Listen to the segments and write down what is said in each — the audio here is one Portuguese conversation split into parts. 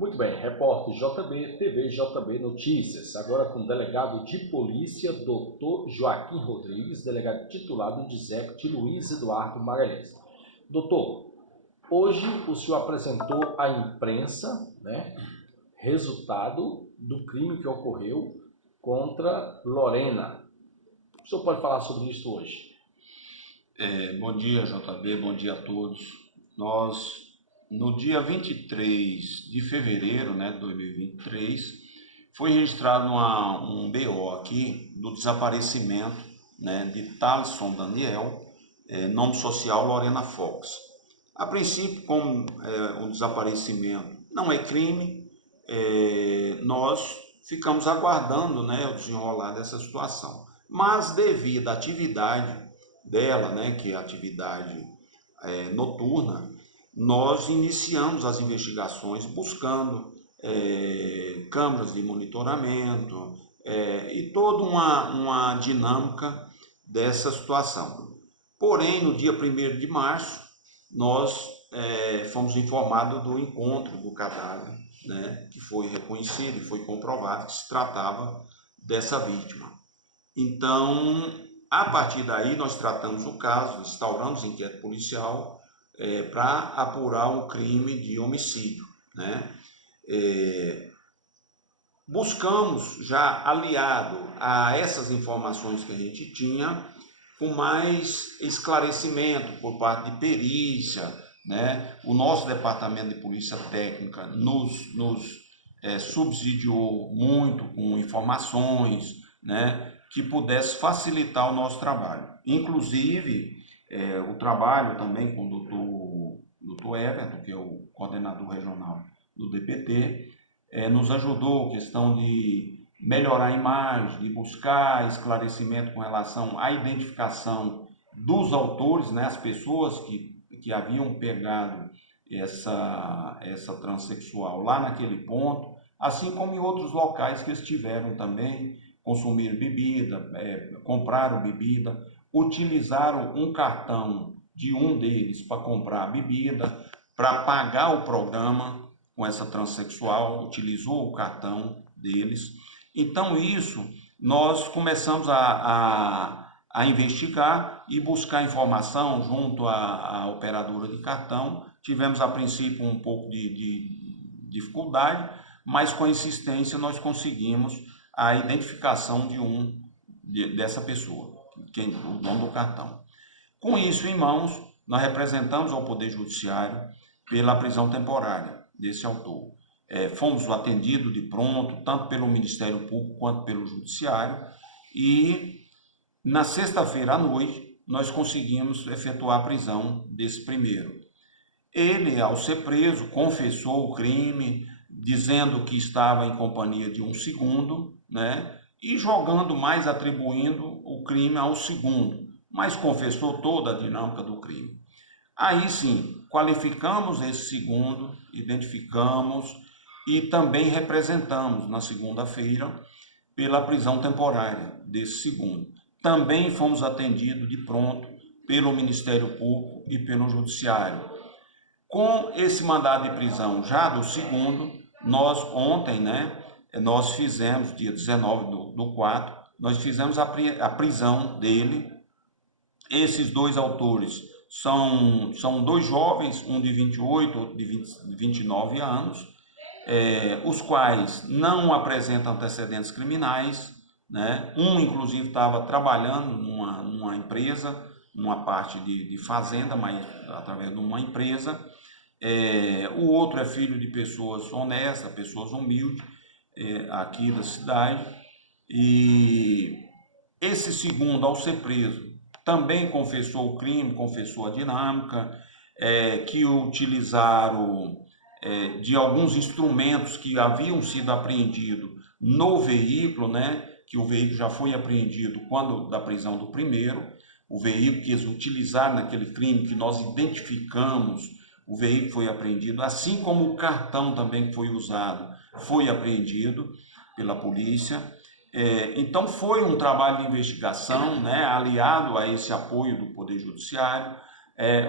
Muito bem, repórter JB, TV JB Notícias, agora com o delegado de polícia, Dr. Joaquim Rodrigues, delegado titulado de DISEP de Luiz Eduardo Magalhães. Doutor, hoje o senhor apresentou à imprensa, resultado do crime que ocorreu contra Lorena. O senhor pode falar sobre isso hoje? Bom dia, JB, bom dia a todos. No dia 23 de fevereiro, de 2023, foi registrado um BO aqui do desaparecimento, de Thalisson Daniel, nome social Lorena Fox. A princípio, como o desaparecimento não é crime, nós ficamos aguardando, o desenrolar dessa situação. Mas devido à atividade dela, que é a atividade noturna, nós iniciamos as investigações buscando câmeras de monitoramento e toda uma dinâmica dessa situação. Porém, no dia 1º de março, nós fomos informados do encontro do cadáver, que foi reconhecido e foi comprovado que se tratava dessa vítima. Então, a partir daí, nós tratamos o caso, instauramos inquérito policial para apurar um crime de homicídio. Buscamos, já aliado a essas informações que a gente tinha, com mais esclarecimento por parte de perícia, o nosso departamento de polícia técnica nos subsidiou muito com informações, que pudesse facilitar o nosso trabalho. Inclusive, o trabalho também com o doutor Everton, que é o coordenador regional do DPT, nos ajudou a questão de melhorar a imagem, de buscar esclarecimento com relação à identificação dos autores, as pessoas que haviam pegado essa transexual lá naquele ponto, assim como em outros locais que estiveram também, consumiram bebida, compraram bebida, utilizaram um cartão de um deles para comprar a bebida, para pagar o programa com essa transexual, utilizou o cartão deles. Então isso, nós começamos a investigar e buscar informação junto à operadora de cartão. Tivemos a princípio um pouco de dificuldade, mas com insistência nós conseguimos a identificação dessa pessoa, o dono do cartão. Com isso em mãos, nós representamos ao Poder Judiciário pela prisão temporária desse autor. Fomos atendidos de pronto, tanto pelo Ministério Público quanto pelo Judiciário, e na sexta-feira à noite nós conseguimos efetuar a prisão desse primeiro. Ele, ao ser preso, confessou o crime, dizendo que estava em companhia de um segundo, e jogando mais, atribuindo o crime ao segundo, mas confessou toda a dinâmica do crime. Aí sim, qualificamos esse segundo, identificamos e também representamos na segunda-feira pela prisão temporária desse segundo. Também fomos atendidos de pronto pelo Ministério Público e pelo Judiciário. Com esse mandado de prisão já do segundo, nós ontem, nós fizemos, dia 19 do 4, nós fizemos a prisão dele. Esses dois autores são dois jovens, um de 28, outro de 29 anos, os quais não apresentam antecedentes criminais, Um, inclusive, estava trabalhando numa empresa, numa parte de fazenda, mas através de uma empresa. O outro é filho de pessoas honestas, pessoas humildes, aqui da cidade. E esse segundo, ao ser preso, também confessou o crime, confessou a dinâmica, que utilizaram de alguns instrumentos que haviam sido apreendidos no veículo, que o veículo já foi apreendido quando da prisão do primeiro, o veículo que eles utilizaram naquele crime, que nós identificamos, o veículo foi apreendido, assim como o cartão também que foi usado, foi apreendido pela polícia. Então foi um trabalho de investigação, aliado a esse apoio do Poder Judiciário,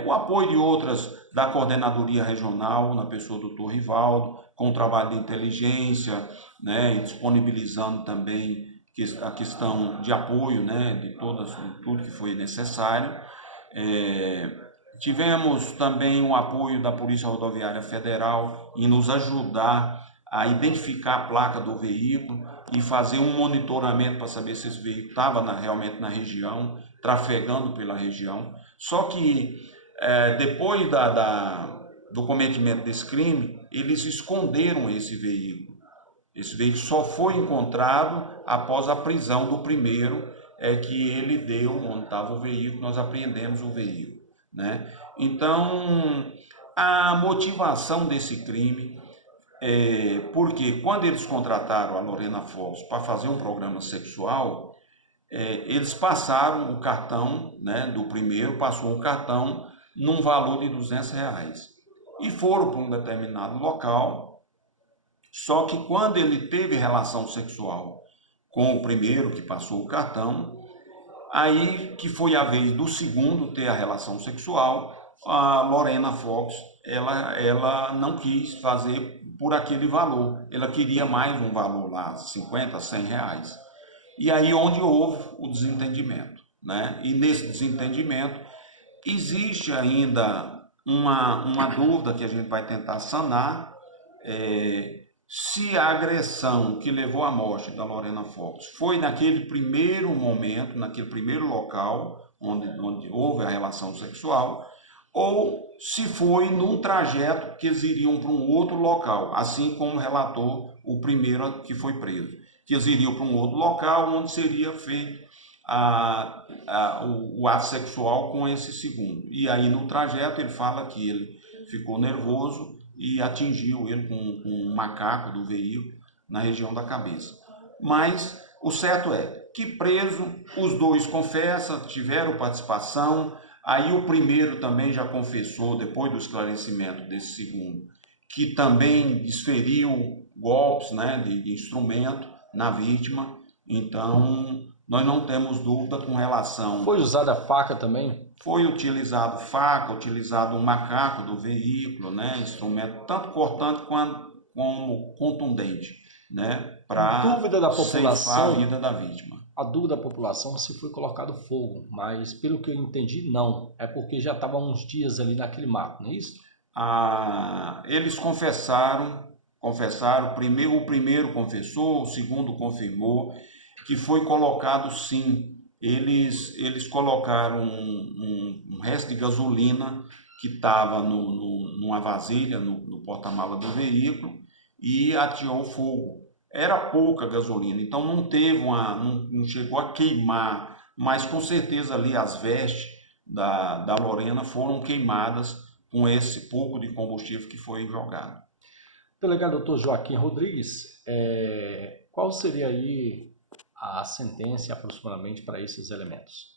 O apoio de outras da Coordenadoria Regional, na pessoa do Dr. Rivaldo, com o trabalho de inteligência, né, e disponibilizando também a questão de apoio, né, de tudo que foi necessário. Tivemos também o apoio da Polícia Rodoviária Federal em nos ajudar a identificar a placa do veículo e fazer um monitoramento para saber se esse veículo estava realmente na região, trafegando pela região. Só que depois do cometimento desse crime, eles esconderam esse veículo. Esse veículo só foi encontrado após a prisão do primeiro, que ele deu onde estava o veículo, nós apreendemos o veículo, né? Então, a motivação desse crime, porque quando eles contrataram a Lorena Fox para fazer um programa sexual, eles passaram o cartão, né, do primeiro, passou o cartão num valor de R$200 e foram para um determinado local. Só que quando ele teve relação sexual com o primeiro que passou o cartão, aí que foi a vez do segundo ter a relação sexual, a Lorena Fox, ela não quis fazer por aquele valor, ela queria mais um valor lá, R$50, R$100. E aí onde houve o desentendimento, né? E nesse desentendimento existe ainda uma dúvida que a gente vai tentar sanar, se a agressão que levou à morte da Lorena Fox foi naquele primeiro momento, naquele primeiro local onde houve a relação sexual, ou se foi num trajeto que eles iriam para um outro local, assim como relatou o primeiro que foi preso, que eles iriam para um outro local onde seria feito o ato sexual com esse segundo. E aí no trajeto ele fala que ele ficou nervoso e atingiu ele com um macaco do veículo na região da cabeça. Mas o certo é que preso, os dois confessam, tiveram participação. Aí o primeiro também já confessou, depois do esclarecimento desse segundo, que também desferiu golpes, né, de instrumento na vítima. Então, nós não temos dúvida com relação... Foi usada a faca também? Foi utilizado faca, utilizado um macaco do veículo, né, instrumento tanto cortante como contundente, né, para ceifar a vida da vítima. A dúvida da população se foi colocado fogo, mas pelo que eu entendi, não. É porque já estava uns dias ali naquele mato, não é isso? Eles confessaram, o primeiro confessou, o segundo confirmou que foi colocado sim. Eles colocaram um resto de gasolina que estava numa vasilha, no porta-mala do veículo, e ateou fogo. Era pouca gasolina, então não chegou a queimar, mas com certeza ali as vestes da Lorena foram queimadas com esse pouco de combustível que foi jogado. Delegado Dr. Joaquim Rodrigues, qual seria aí a sentença aproximadamente para esses elementos?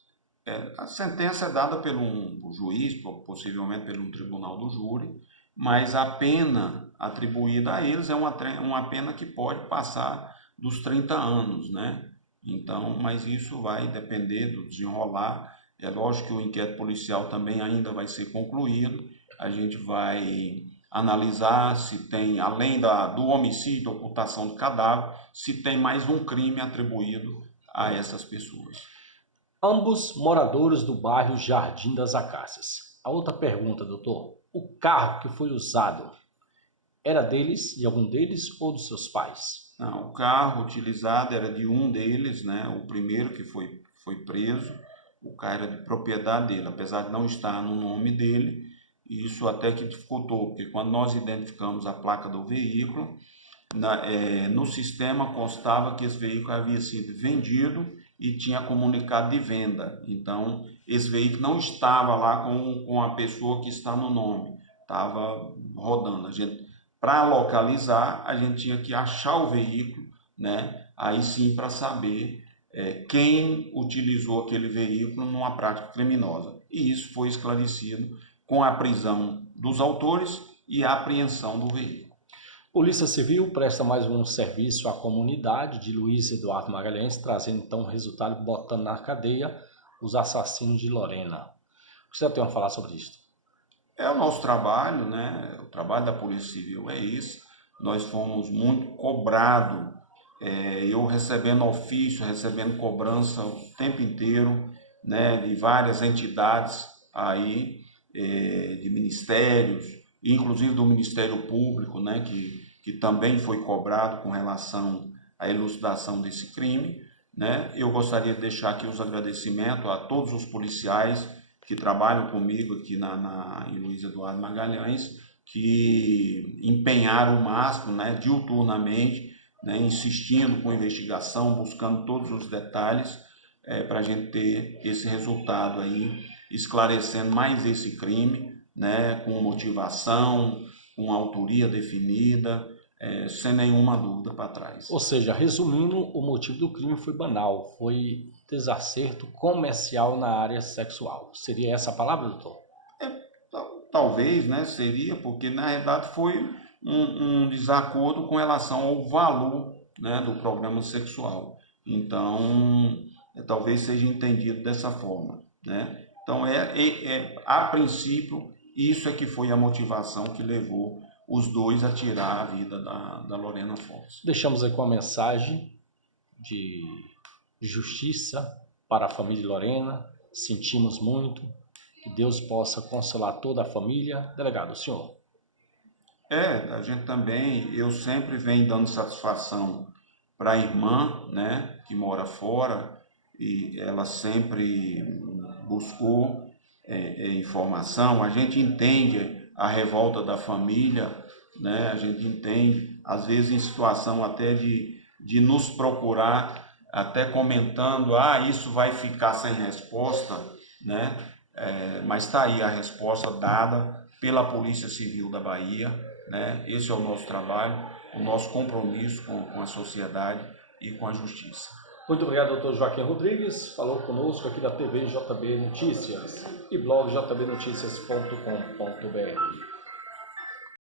A sentença é dada por um juiz, possivelmente por um tribunal do júri, mas a pena atribuída a eles é uma pena que pode passar dos 30 anos, né? Então, mas isso vai depender do desenrolar. É lógico que o inquérito policial também ainda vai ser concluído. A gente vai analisar se tem, além do homicídio, ocultação do cadáver, se tem mais um crime atribuído a essas pessoas. Ambos moradores do bairro Jardim das Acácias. A outra pergunta, doutor. O carro que foi usado era deles, de algum deles ou dos seus pais? Não, o carro utilizado era de um deles, né? O primeiro que foi preso, o carro era de propriedade dele, apesar de não estar no nome dele. Isso até que dificultou, porque quando nós identificamos a placa do veículo, no sistema constava que esse veículo havia sido vendido e tinha comunicado de venda. Então, esse veículo não estava lá com a pessoa que está no nome, estava rodando. Para localizar, a gente tinha que achar o veículo, né? Aí sim para saber quem utilizou aquele veículo numa prática criminosa. E isso foi esclarecido com a prisão dos autores e a apreensão do veículo. Polícia Civil presta mais um serviço à comunidade de Luiz Eduardo Magalhães, trazendo então o resultado botando na cadeia os assassinos de Lorena. que você tem a falar sobre isso? É o nosso trabalho, né? O trabalho da Polícia Civil é esse. Nós fomos muito cobrados, eu recebendo ofício, recebendo cobrança o tempo inteiro, né? De várias entidades aí, de ministérios, inclusive do Ministério Público, né? Que também foi cobrado com relação à elucidação desse crime, né? Eu gostaria de deixar aqui os agradecimentos a todos os policiais que trabalham comigo aqui em Luiz Eduardo Magalhães, que empenharam o máximo, né, diuturnamente, né, insistindo com a investigação, buscando todos os detalhes para a gente ter esse resultado aí, esclarecendo mais esse crime, né, com motivação, com autoria definida, sem nenhuma dúvida para trás. Ou seja, resumindo, o motivo do crime foi banal, foi desacerto comercial na área sexual. Seria essa a palavra, doutor? Talvez, né, seria, porque na realidade foi um desacordo com relação ao valor, né, do programa sexual. Então, talvez seja entendido dessa forma, né? Então, a princípio, isso é que foi a motivação que levou os dois a tirar a vida da Lorena Fontes. Deixamos aqui uma mensagem de justiça para a família de Lorena. Sentimos muito. Que Deus possa consolar toda a família. Delegado, o senhor. A gente também, eu sempre venho dando satisfação para a irmã, né, que mora fora, e ela sempre buscou informação. A gente entende a revolta da família, né, a gente entende, às vezes em situação até de nos procurar, até comentando, isso vai ficar sem resposta, né, mas está aí a resposta dada pela Polícia Civil da Bahia, né? Esse é o nosso trabalho, o nosso compromisso com a sociedade e com a justiça. Muito obrigado, doutor Joaquim Rodrigues. Falou conosco aqui da TV JB Notícias e blog jbnoticias.com.br.